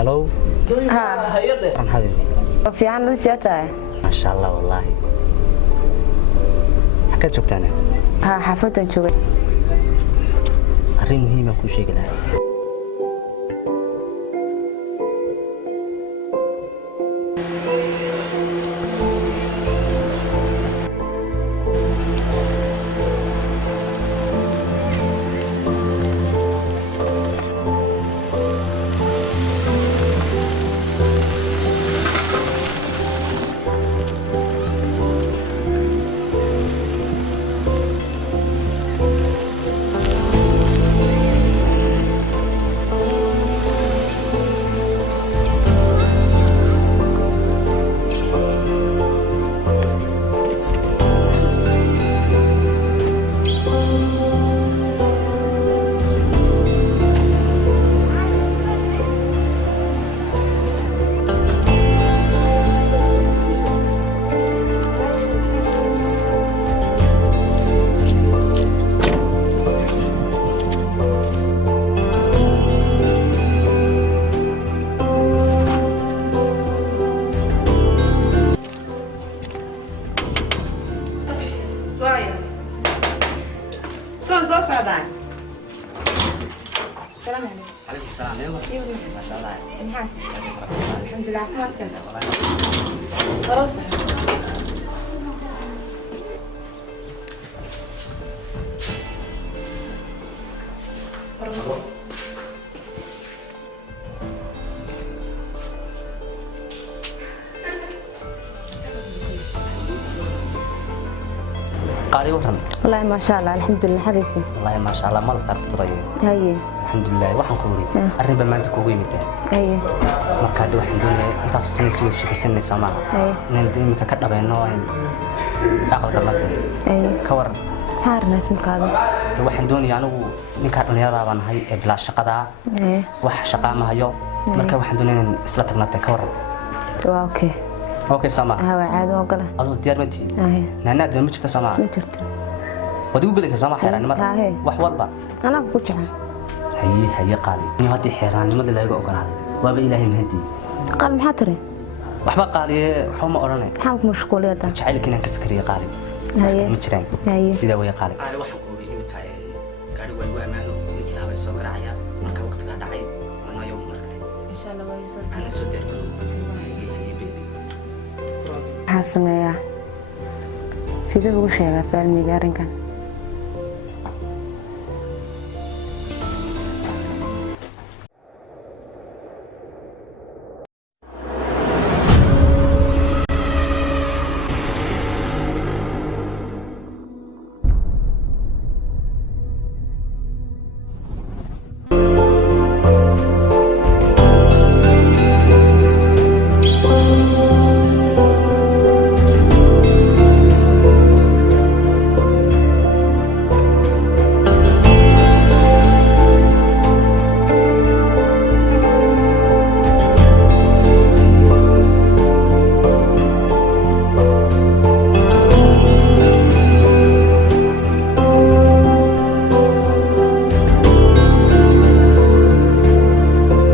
هلو ها عن حبيبي في عنا سياتها ما شاء الله والله حكيت شو بتاعنا ها حفظت شو arrin muhiim ah ku sheegi lahaa سعدان السلام عليكم. عليكم السلام ما شاء الله محاسن الحمد لله عافمتك فروسة فروسة قاري ورم والله ما شاء الله الحمد لله حديثي والله ما شاء الله مالك artay هي الحمد لله waxaan ku wari arrin ba maanta kugu yimid هي marka hadda waxaan doonayaa intaas sanaysi way shaqaysanaysaa ma inaan imika ka dhabayno in aqal galmada هي ka waran حارنا اسم القاضي waxaan doonayaa anigu ninka dhalinyarada baan ahay ee bilaa shaqada wax shaqa ma hayo marka waxaan doonayaa in isla tagnaa ka waran اوكي اوكي سما هوا عاد وقله adoo diyaar ma tihi هي naanaad ma jirto sama ما جرت wadi u galaysaa sama xeeraanimada wax walba انا كوجعه haye qaali in hadii xeeraanimada laga ogolaaday waaba ilaahay mahadi قال محاضري waxba qaaliye waxa ma oranay حامك مشغوليه ده jacaylka inaan ka fikriyo qaali هي ma jiraan هي sida way qaali qaali waxaan ku wari imika gaari way ugu amaano ninkii laabay soo garacaya marka waqtiga dhacay wanayo markay ان شاء الله ويسر ana soo deerko حاسميا سيده ugu sheega faalmiga arrinkan